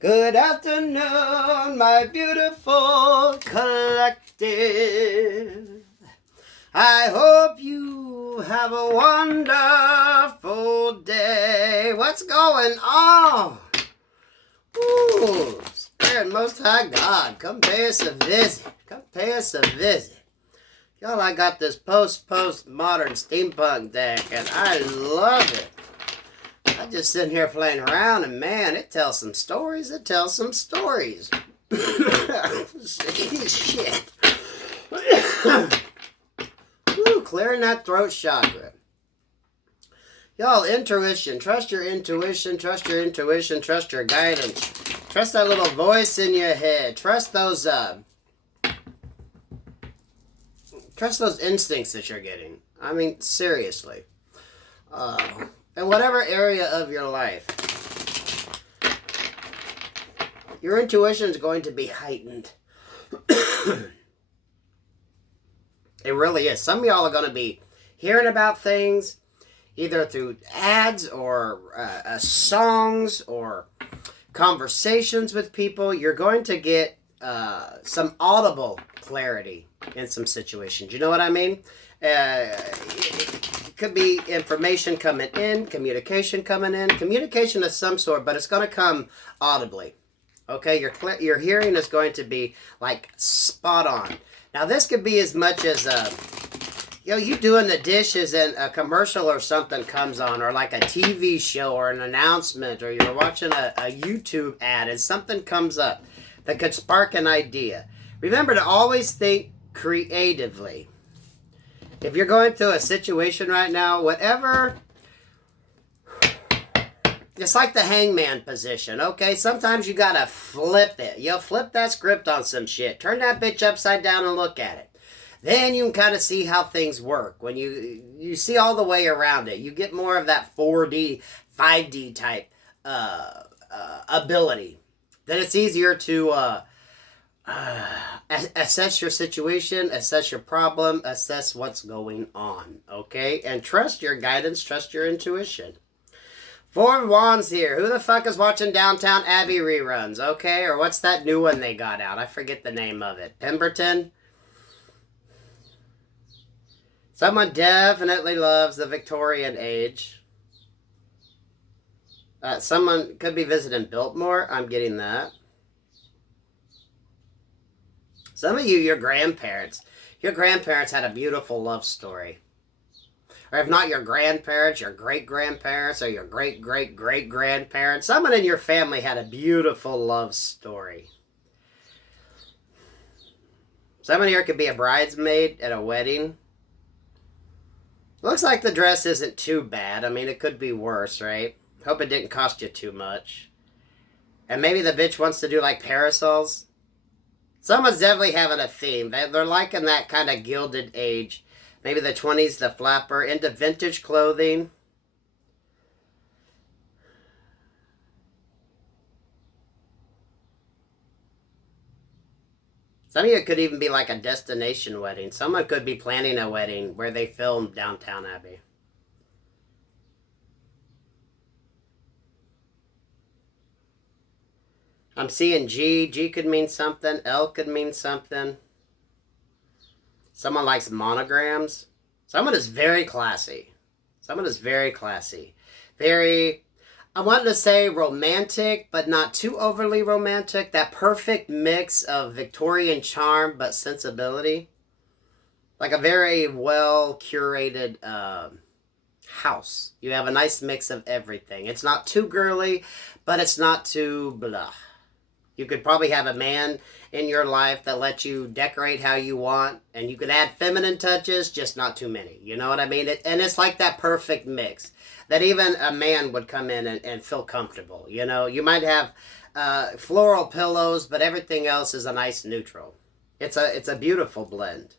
Good afternoon, my beautiful collective. I hope you have a wonderful day. What's going on? Ooh, Spirit Most High God, come pay us a visit. Come pay us a visit. Y'all, I got this post-modern steampunk deck, and I love it. I just sitting here playing around, and man, it tells some stories. It tells some stories. Shit. Woo, clearing that throat chakra. Y'all, intuition. Trust your intuition. Trust your intuition. Trust your guidance. Trust that little voice in your head. Trust those instincts that you're getting. I mean, seriously. In whatever area of your life, your intuition is going to be heightened. It really is. Some of y'all are going to be hearing about things either through ads or songs or conversations with people. You're going to get some audible clarity in some situations. You know what I mean? It could be information coming in, communication coming in, communication of some sort, but it's going to come audibly. Okay, your hearing is going to be like spot on. Now this could be as much as you doing the dishes and a commercial or something comes on, or like a TV show or an announcement, or you're watching a YouTube ad and something comes up that could spark an idea. Remember to always think creatively. If you're going through a situation right now, whatever, it's like the hangman position, okay? Sometimes you gotta flip it. You'll flip that script on some shit. Turn that bitch upside down and look at it. Then you can kind of see how things work. When you see all the way around it, you get more of that 4D, 5D type ability. Then it's easier to assess your situation, assess your problem, assess what's going on, okay? And trust your guidance, trust your intuition. Four of Wands here. Who the fuck is watching Downtown Abbey reruns, okay? Or what's that new one they got out? I forget the name of it. Pemberton? Someone definitely loves the Victorian age. Someone could be visiting Biltmore. I'm getting that. Some of you, your grandparents had a beautiful love story. Or if not your grandparents, your great-grandparents, or your great-great-great-grandparents. Someone in your family had a beautiful love story. Someone here could be a bridesmaid at a wedding. Looks like the dress isn't too bad. I mean, it could be worse, right? Hope it didn't cost you too much. And maybe the bitch wants to do like parasols. Someone's definitely having a theme. They're liking that kind of gilded age. Maybe the 20s, the flapper, into vintage clothing. Some of you could even be like a destination wedding. Someone could be planning a wedding where they filmed Downtown Abbey. I'm seeing G. G could mean something. L could mean something. Someone likes monograms. Someone is very classy. Someone is very classy. Very, I want to say romantic, but not too overly romantic. That perfect mix of Victorian charm, but sensibility. Like a very well curated house. You have a nice mix of everything. It's not too girly, but it's not too blah. You could probably have a man in your life that lets you decorate how you want, and you could add feminine touches, just not too many. You know what I mean? And it's like that perfect mix that even a man would come in and feel comfortable. You know, you might have floral pillows, but everything else is a nice neutral. It's a beautiful blend.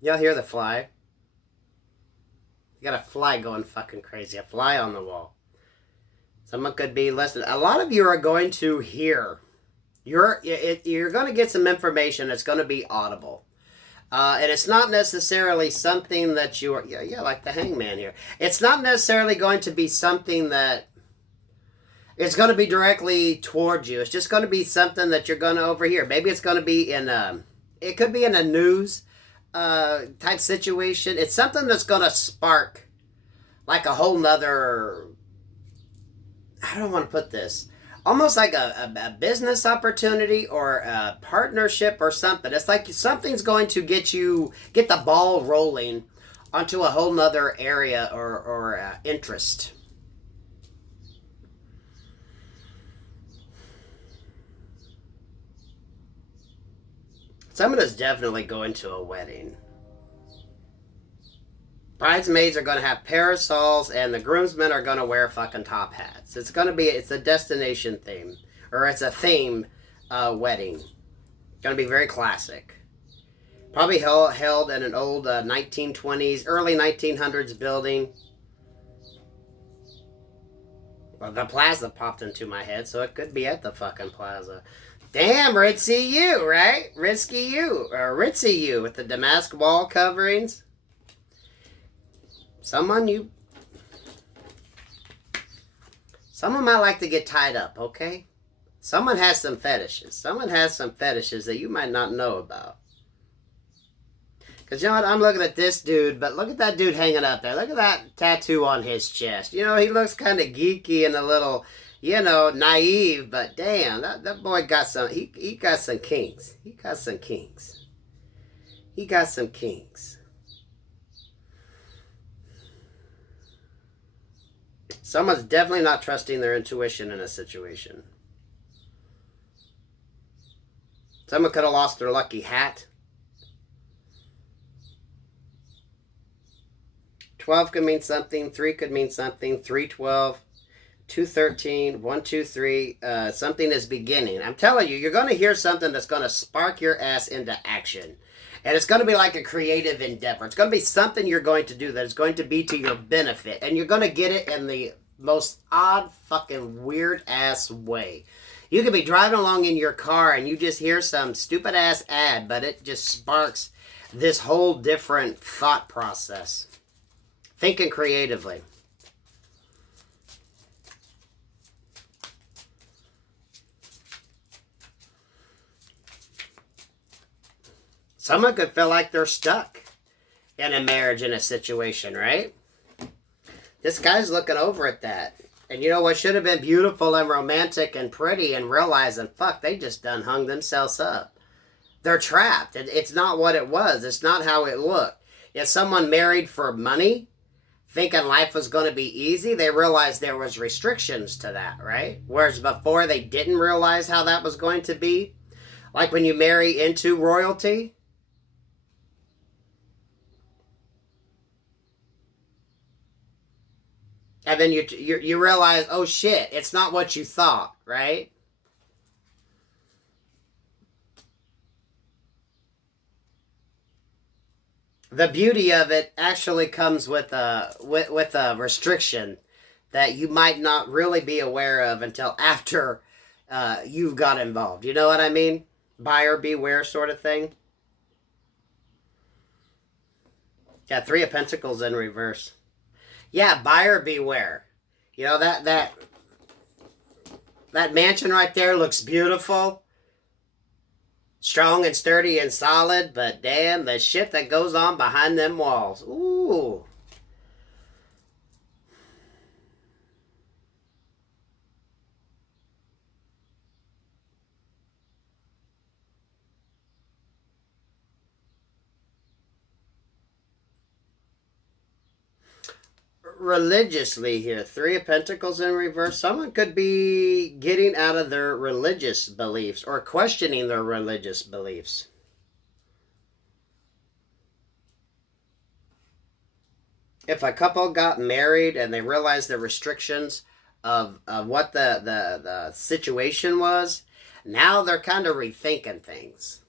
Y'all hear the fly? You got a fly going fucking crazy. A fly on the wall. Someone could be listening. A lot of you are going to hear. You're going to get some information that's going to be audible. And it's not necessarily something that you are, yeah, like the hangman here. It's not necessarily going to be something that it's going to be directly towards you. It's just going to be something that you're going to overhear. Maybe it's going to be it could be in a news type situation. It's something that's going to spark like a whole nother, I don't want to put this, almost like a business opportunity or a partnership or something. It's like something's going to get the ball rolling onto a whole nother area or interest. Someone is definitely going to a wedding. Bridesmaids are going to have parasols, and the groomsmen are going to wear fucking top hats. It's a destination theme, or it's a theme wedding. Going to be very classic. Probably held in an old 1920s, early 1900s building. Well, the plaza popped into my head, so it could be at the fucking plaza. Damn, ritzy you, right? Risky you, or ritzy you with the damask wall coverings. Someone might like to get tied up, okay? Someone has some fetishes. Someone has some fetishes that you might not know about. Because you know what? I'm looking at this dude, but look at that dude hanging up there. Look at that tattoo on his chest. You know, he looks kind of geeky and a little, naive, but damn, that boy got some, he got some kinks. He got some kinks. He got some kinks. Someone's definitely not trusting their intuition in a situation. Someone could have lost their lucky hat. 12 could mean something. 3 could mean something. 312. 213. 123. Something is beginning. I'm telling you, you're going to hear something that's going to spark your ass into action. And it's going to be like a creative endeavor. It's going to be something you're going to do that is going to be to your benefit. And you're going to get it in the most odd, fucking weird ass way. You could be driving along in your car and you just hear some stupid ass ad, but it just sparks this whole different thought process. Thinking creatively. Someone could feel like they're stuck in a marriage, in a situation, right? This guy's looking over at that. And you know what should have been beautiful and romantic and pretty, and realizing, fuck, they just done hung themselves up. They're trapped. It's not what it was. It's not how it looked. If someone married for money, thinking life was going to be easy, they realized there was restrictions to that, right? Whereas before they didn't realize how that was going to be. Like when you marry into royalty. And then you realize, oh shit, it's not what you thought, right? The beauty of it actually comes with a restriction that you might not really be aware of until after you've got involved. You know what I mean? Buyer beware sort of thing. Yeah, 3 of Pentacles in reverse. Yeah, buyer beware. You know, that mansion right there looks beautiful. Strong and sturdy and solid, but damn, the shit that goes on behind them walls. Ooh. Religiously here, 3 of Pentacles in reverse. Someone could be getting out of their religious beliefs or questioning their religious beliefs. If a couple got married and they realized the restrictions of what the situation was, now they're kind of rethinking things.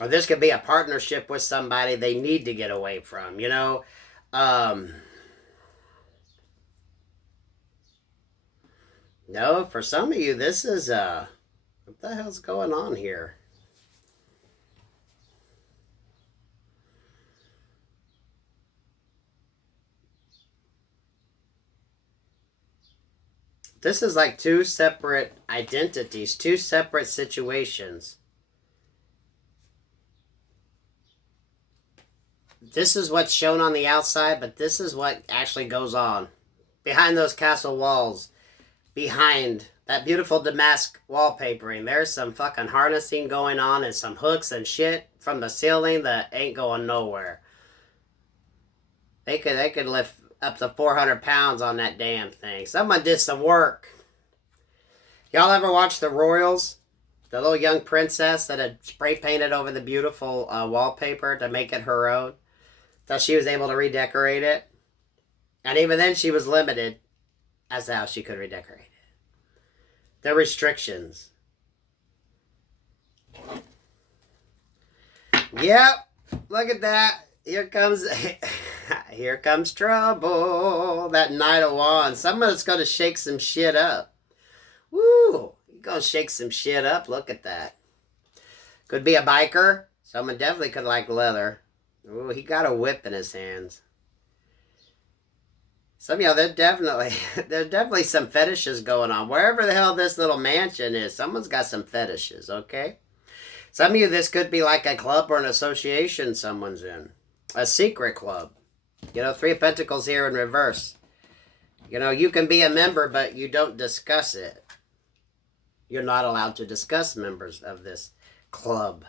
Or this could be a partnership with somebody they need to get away from, you know. No, for some of you, this is, what the hell's going on here? This is like two separate identities, two separate situations. This is what's shown on the outside, but this is what actually goes on behind those castle walls, behind that beautiful damask wallpapering. There's some fucking harnessing going on and some hooks and shit from the ceiling that ain't going nowhere. They could lift up to 400 pounds on that damn thing. Someone did some work. Y'all ever watch The Royals? The little young princess that had spray painted over the beautiful wallpaper to make it her own. So she was able to redecorate it. And even then she was limited as to how she could redecorate it. The restrictions. Yep. Look at that. Here comes trouble. That Knight of Wands. Someone's going to shake some shit up. Woo. You're going to shake some shit up. Look at that. Could be a biker. Someone definitely could like leather. Ooh, he got a whip in his hands. Some of y'all, there's definitely some fetishes going on. Wherever the hell this little mansion is, someone's got some fetishes, okay? Some of you, this could be like a club or an association someone's in. A secret club. You know, Three of Pentacles here in reverse. You know, you can be a member, but you don't discuss it. You're not allowed to discuss members of this club.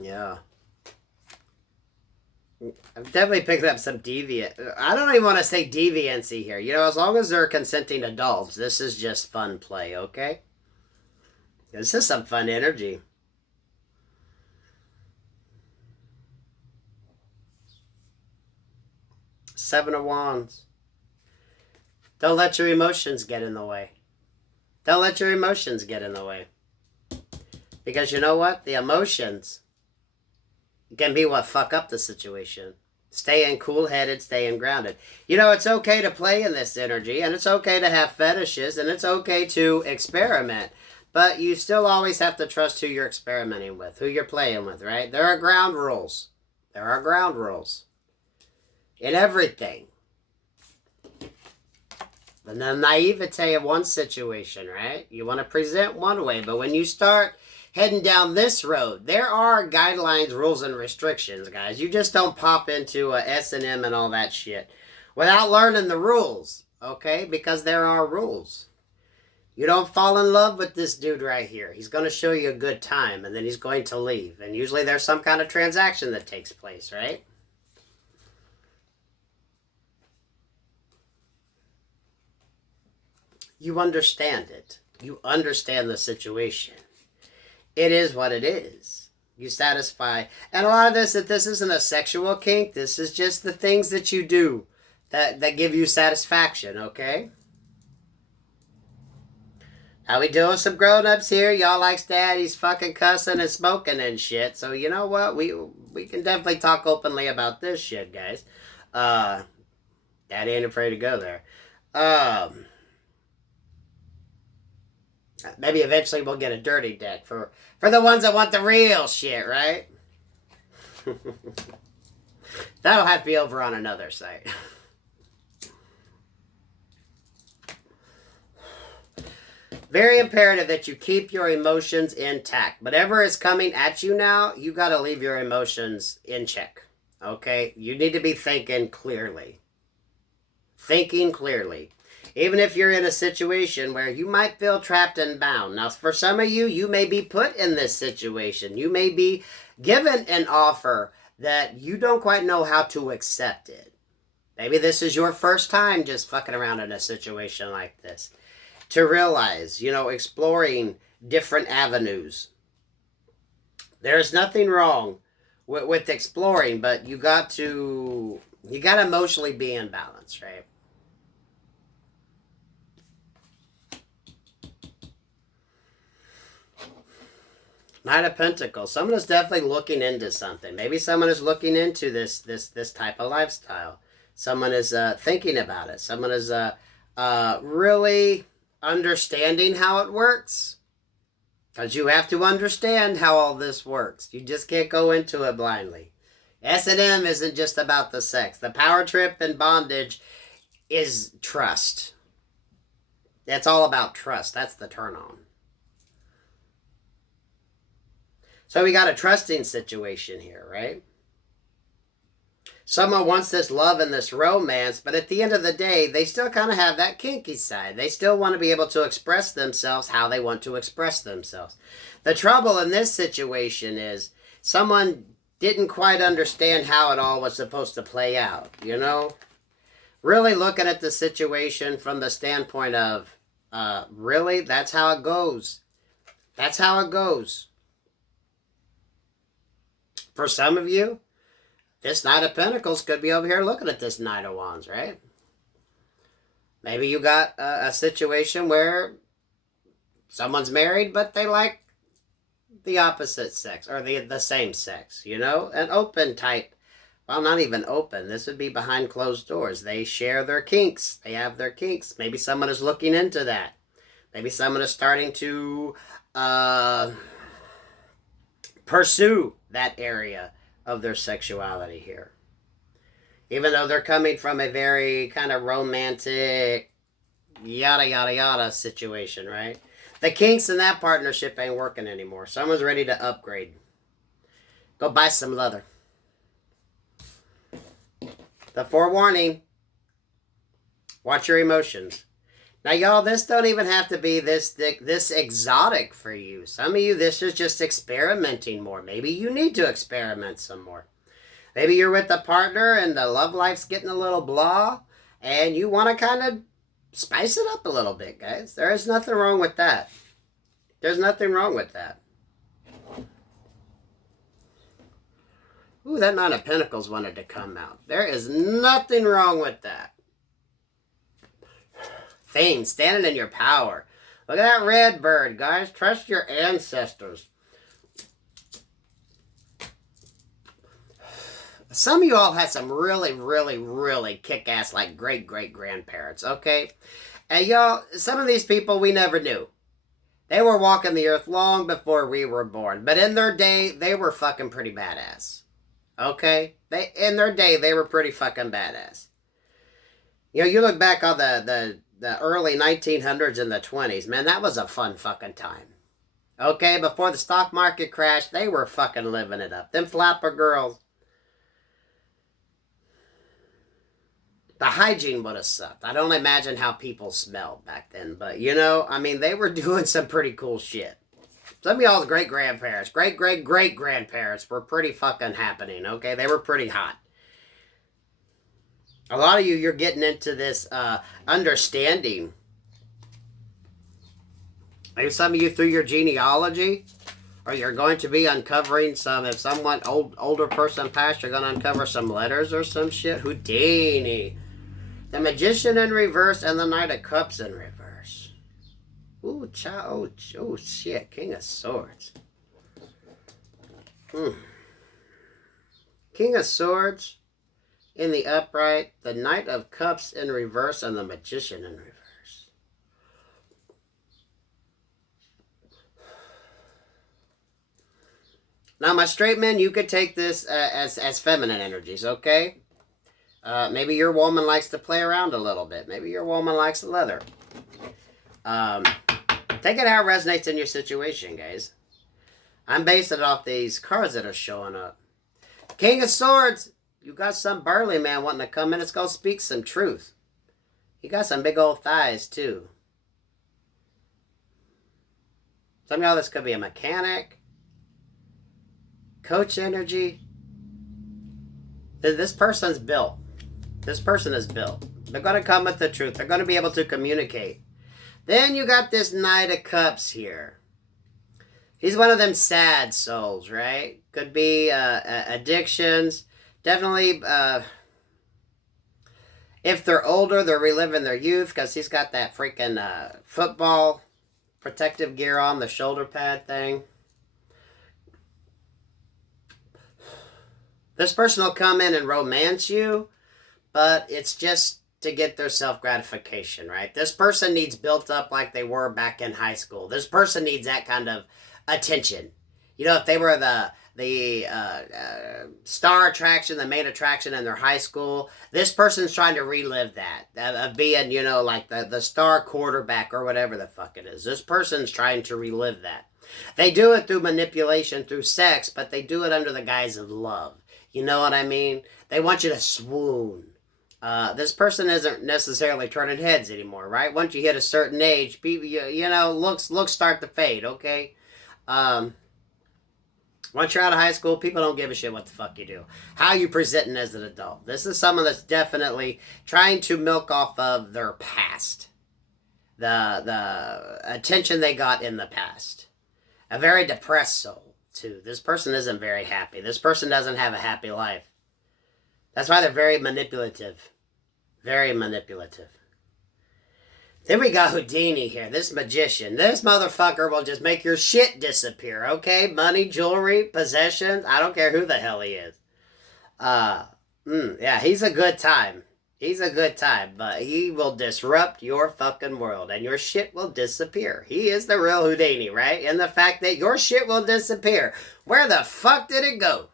Yeah. I've definitely picked up some deviant. I don't even want to say deviancy here. You know, as long as they're consenting adults, this is just fun play, okay? This is some fun energy. Seven of Wands. Don't let your emotions get in the way. Don't let your emotions get in the way. Because you know what? The emotions can be what fuck up the situation. Staying cool-headed, staying grounded. You know, it's okay to play in this energy, and it's okay to have fetishes, and it's okay to experiment. But you still always have to trust who you're experimenting with, who you're playing with, right? There are ground rules. There are ground rules. In everything. The naivete of one situation, right? You want to present one way, but when you start heading down this road, there are guidelines, rules, and restrictions, guys. You just don't pop into a S&M and all that shit without learning the rules, okay? Because there are rules. You don't fall in love with this dude right here. He's going to show you a good time, and then he's going to leave. And usually there's some kind of transaction that takes place, right? You understand it. You understand the situation. It is what it is. You satisfy. And a lot of this, that this isn't a sexual kink. This is just the things that you do that give you satisfaction, okay? How we doing? Some grown-ups here. Y'all likes daddies fucking cussing and smoking and shit. So you know what? We can definitely talk openly about this shit, guys. Daddy ain't afraid to go there. Maybe eventually we'll get a dirty deck for the ones that want the real shit, right? That'll have to be over on another site. Very imperative that you keep your emotions intact. Whatever is coming at you now, you got to leave your emotions in check. Okay? You need to be thinking clearly. Thinking clearly. Even if you're in a situation where you might feel trapped and bound. Now, for some of you, you may be put in this situation. You may be given an offer that you don't quite know how to accept it. Maybe this is your first time just fucking around in a situation like this. To realize, you know, exploring different avenues. There's nothing wrong with exploring, but you got to emotionally be in balance, right? Knight of Pentacles. Someone is definitely looking into something. Maybe someone is looking into this type of lifestyle. Someone is thinking about it. Someone is really understanding how it works. Because you have to understand how all this works. You just can't go into it blindly. S&M isn't just about the sex. The power trip and bondage is trust. It's all about trust. That's the turn on. So we got a trusting situation here, right? Someone wants this love and this romance, but at the end of the day, they still kind of have that kinky side. They still want to be able to express themselves how they want to express themselves. The trouble in this situation is someone didn't quite understand how it all was supposed to play out, you know? Really looking at the situation from the standpoint of, really? That's how it goes. That's how it goes. For some of you, this Knight of Pentacles could be over here looking at this Knight of Wands, right? Maybe you got a situation where someone's married, but they like the opposite sex, or the same sex, you know? An open type. Well, not even open. This would be behind closed doors. They share their kinks. They have their kinks. Maybe someone is looking into that. Maybe someone is starting to pursue that area of their sexuality here. Even though they're coming from a very kind of romantic, yada, yada, yada situation, right? The kinks in that partnership ain't working anymore. Someone's ready to upgrade. Go buy some leather. The forewarning, watch your emotions. Now, y'all, this don't even have to be this exotic for you. Some of you, this is just experimenting more. Maybe you need to experiment some more. Maybe you're with a partner and the love life's getting a little blah, and you want to kind of spice it up a little bit, guys. There is nothing wrong with that. There's nothing wrong with that. Ooh, that Nine of Pentacles wanted to come out. There is nothing wrong with that. Fame, standing in your power. Look at that red bird, guys. Trust your ancestors. Some of you all had some really, really, really kick-ass, like, great-great-grandparents, okay? And y'all, some of these people we never knew. They were walking the earth long before we were born. But in their day, they were fucking pretty badass. Okay? In their day, they were pretty fucking badass. You know, you look back on the early 1900s and the 20s, man, that was a fun fucking time. Okay? Before the stock market crashed, they were fucking living it up. Them flapper girls. The hygiene would have sucked. I don't imagine how people smelled back then. But, you know, I mean, they were doing some pretty cool shit. Some of y'all's great-grandparents, great-great-great-grandparents were pretty fucking happening, okay? They were pretty hot. A lot of you, you're getting into this understanding. Maybe some of you through your genealogy, or you're going to be uncovering some, if someone, older person passed, you're going to uncover some letters or some shit. Houdini. The Magician in reverse and the Knight of Cups in reverse. Ooh, oh shit, King of Swords. King of Swords in the upright, the Knight of Cups in reverse, and the Magician in reverse. Now, my straight men, you could take this as feminine energies, okay? Maybe your woman likes to play around a little bit. Maybe your woman likes leather. Take it how it resonates in your situation, guys. I'm basing it off these cards that are showing up. King of Swords. You got some burly man wanting to come in. It's going to speak some truth. He got some big old thighs, too. Some of y'all, this could be a mechanic. Coach energy. This person's built. This person is built. They're going to come with the truth. They're going to be able to communicate. Then you got this Knight of Cups here. He's one of them sad souls, right? Could be addictions. Definitely, if they're older, they're reliving their youth because he's got that freaking football protective gear on, the shoulder pad thing. This person will come in and romance you, but it's just to get their self-gratification, right? This person needs built up like they were back in high school. This person needs that kind of attention. You know, if they were star attraction, the main attraction in their high school. This person's trying to relive that of being, like the star quarterback or whatever the fuck it is. This person's trying to relive that. They do it through manipulation, through sex, but they do it under the guise of love. You know what I mean? They want you to swoon. This person isn't necessarily turning heads anymore, right? Once you hit a certain age, people, looks start to fade, okay? Once you're out of high school, people don't give a shit what the fuck you do. How you presenting as an adult. This is someone that's definitely trying to milk off of their past. The attention they got in the past. A very depressed soul, too. This person isn't very happy. This person doesn't have a happy life. That's why they're very manipulative. Very manipulative. Then we got Houdini here, this magician. This motherfucker will just make your shit disappear, okay? Money, jewelry, possessions. I don't care who the hell he is. Yeah, he's a good time. He's a good time, but he will disrupt your fucking world and your shit will disappear. He is the real Houdini, right? And the fact that your shit will disappear. Where the fuck did it go?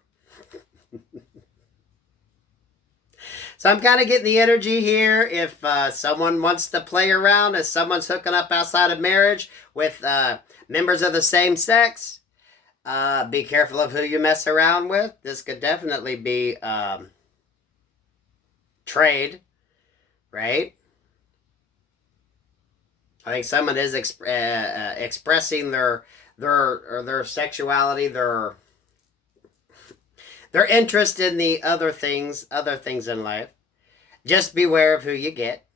So I'm kind of getting the energy here. If someone wants to play around, if someone's hooking up outside of marriage with members of the same sex, be careful of who you mess around with. This could definitely be trade, right? I think someone is expressing their sexuality, their interest in the other things in life. Just beware of who you get.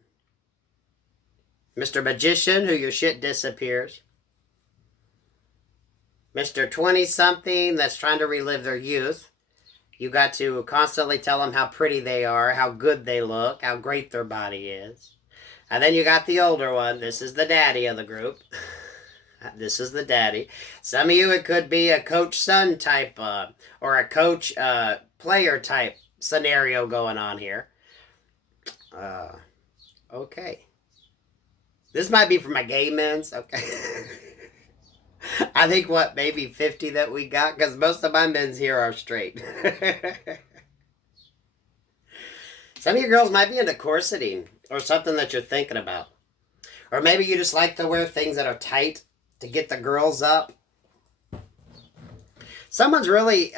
Mr. Magician, who your shit disappears. Mr. 20-something that's trying to relive their youth. You got to constantly tell them how pretty they are, how good they look, how great their body is. And then you got the older one. This is the daddy of the group. This is the daddy. Some of you, it could be a coach-son type or a coach-player type scenario going on here. Okay. This might be for my gay men's. Okay. I think, maybe 50 that we got? Because most of my men's here are straight. Some of you girls might be into corseting or something that you're thinking about. Or maybe you just like to wear things that are tight to get the girls up. Someone's really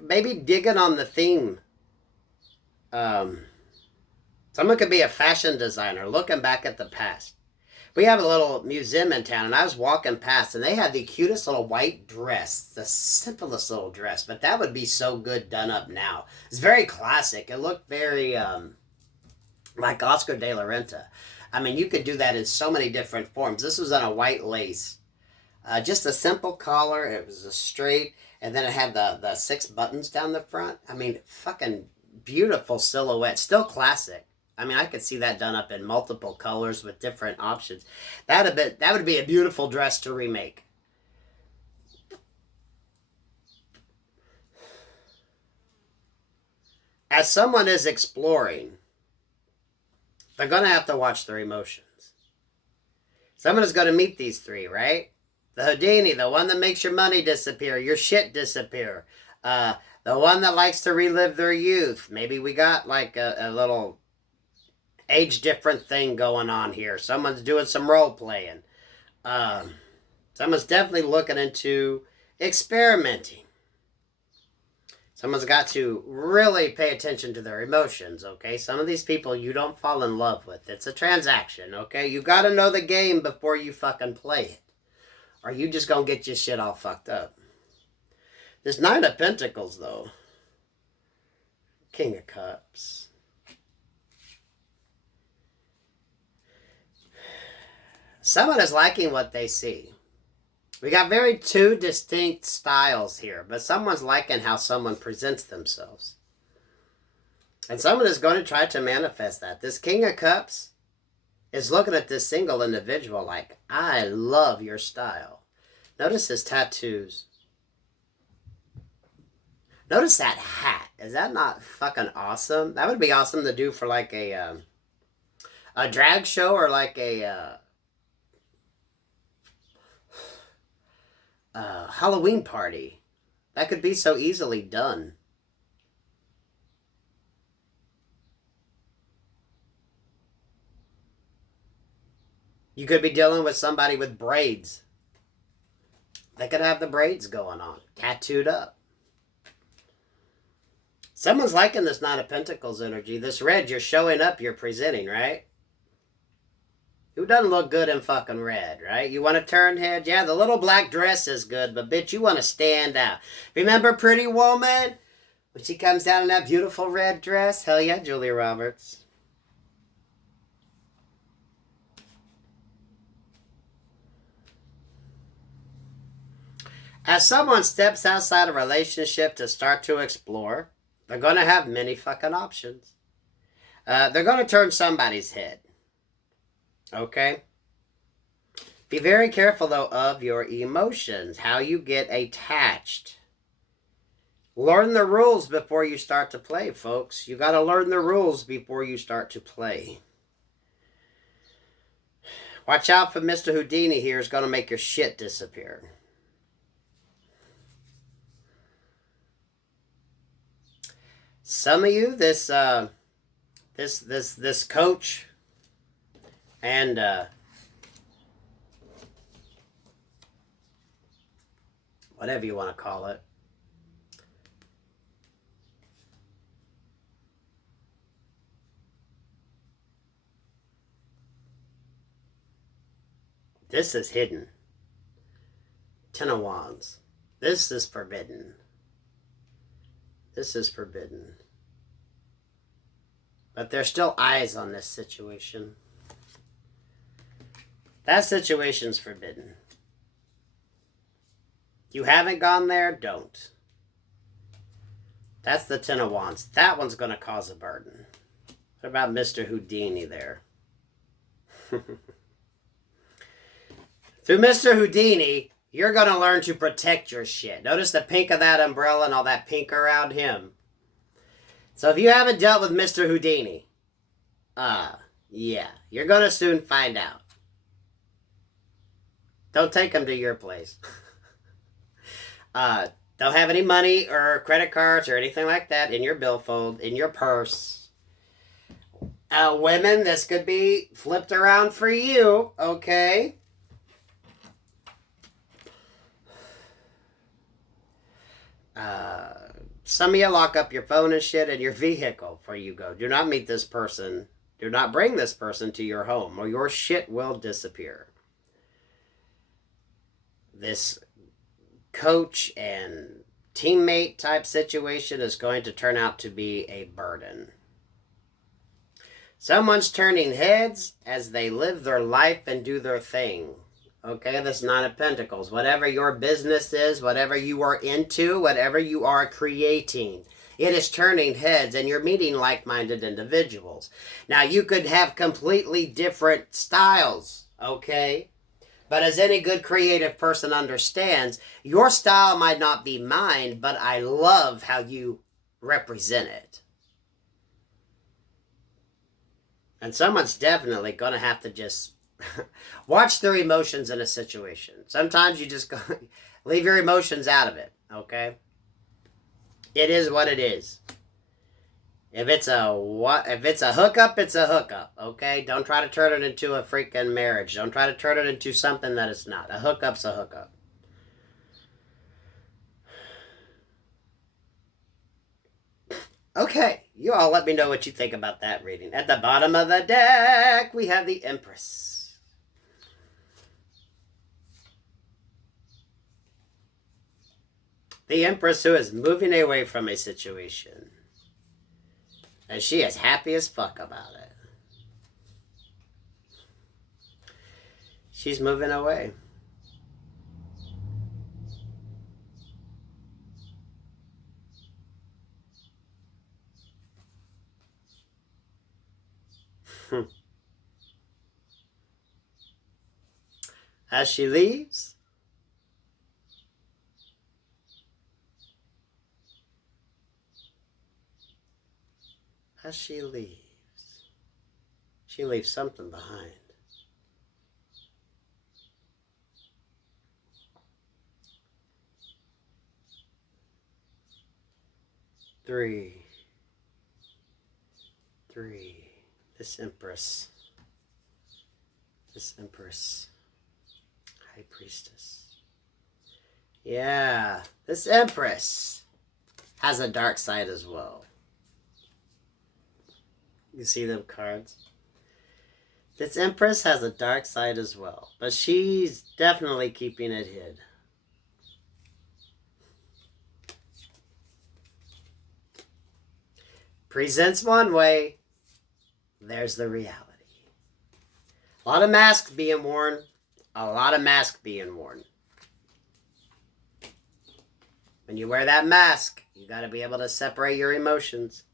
maybe digging on the theme. Someone could be a fashion designer looking back at the past. We have a little museum in town, and I was walking past, and they had the cutest little white dress. The simplest little dress, but that would be so good done up now. It's very classic. It looked very like Oscar de la Renta. I mean, you could do that in so many different forms. This was on a white lace. Just a simple collar. It was a straight, and then it had the 6 buttons down the front. I mean, fucking beautiful silhouette. Still classic. I mean, I could see that done up in multiple colors with different options. That would be a beautiful dress to remake. As someone is exploring, they're going to have to watch their emotions. Someone is going to meet these 3, right? The Houdini, the one that makes your money disappear, your shit disappear. The one that likes to relive their youth. Maybe we got like a little age different thing going on here. Someone's doing some role playing. Someone's definitely looking into experimenting. Someone's got to really pay attention to their emotions, okay? Some of these people you don't fall in love with. It's a transaction, okay? You got to know the game before you fucking play it. Or you just gonna get your shit all fucked up. This 9 of Pentacles, though. King of Cups. Someone is liking what they see. We got very 2 distinct styles here, but someone's liking how someone presents themselves. And someone is going to try to manifest that. This King of Cups is looking at this single individual like, I love your style. Notice his tattoos. Notice that hat. Is that not fucking awesome? That would be awesome to do for like a drag show or like a Halloween party. That could be so easily done. You could be dealing with somebody with braids. They could have the braids going on, tattooed up. Someone's liking this Nine of Pentacles energy. This red, you're showing up, you're presenting, right? Who doesn't look good in fucking red, right? You want to turn head? Yeah, the little black dress is good, but bitch, you want to stand out. Remember Pretty Woman? When she comes down in that beautiful red dress? Hell yeah, Julia Roberts. As someone steps outside a relationship to start to explore, they're going to have many fucking options. They're going to turn somebody's head. Okay? Be very careful, though, of your emotions, how you get attached. Learn the rules before you start to play, folks. You got to learn the rules before you start to play. Watch out for Mr. Houdini here. Is going to make your shit disappear. Some of you, this coach and whatever you want to call it, this is hidden. Ten of Wands. This is forbidden. This is forbidden. But there's still eyes on this situation. That situation's forbidden. You haven't gone there? Don't. That's the Ten of Wands. That one's going to cause a burden. What about Mr. Houdini there? Through Mr. Houdini, you're going to learn to protect your shit. Notice the pink of that umbrella and all that pink around him. So if you haven't dealt with Mr. Houdini, yeah, you're going to soon find out. Don't take him to your place. Don't have any money or credit cards or anything like that in your billfold, in your purse. Women, this could be flipped around for you, okay? Some of you lock up your phone and shit in your vehicle before you go. Do not meet this person. Do not bring this person to your home or your shit will disappear. This coach and teammate type situation is going to turn out to be a burden. Someone's turning heads as they live their life and do their thing. Okay, this Nine of Pentacles. Whatever your business is, whatever you are into, whatever you are creating, it is turning heads and you're meeting like-minded individuals. Now, you could have completely different styles, okay? But as any good creative person understands, your style might not be mine, but I love how you represent it. And someone's definitely going to have to just watch their emotions in a situation. Sometimes you just leave your emotions out of it, okay? It is what it is. If it's a hookup, it's a hookup, okay? Don't try to turn it into a freaking marriage. Don't try to turn it into something that it's not. A hookup's a hookup. Okay, you all let me know what you think about that reading. At the bottom of the deck, we have the Empress. The Empress who is moving away from a situation. And she is happy as fuck about it. She's moving away. As she leaves, she leaves something behind. 3. This Empress. High Priestess. Yeah, this Empress has a dark side as well. You see them cards? This Empress has a dark side as well, but she's definitely keeping it hid. Presents one way, there's the reality. A lot of masks being worn. When you wear that mask, you got to be able to separate your emotions.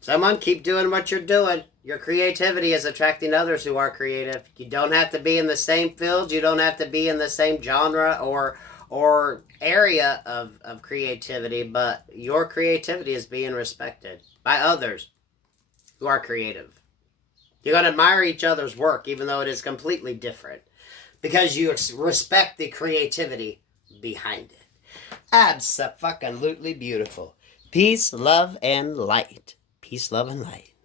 Someone, keep doing what you're doing. Your creativity is attracting others who are creative. You don't have to be in the same field. You don't have to be in the same genre or area of creativity, but your creativity is being respected by others who are creative. You're going to admire each other's work, even though it is completely different, because you respect the creativity behind it. Abso-fucking-lutely beautiful. Peace, love, and light. Peace, love, and light.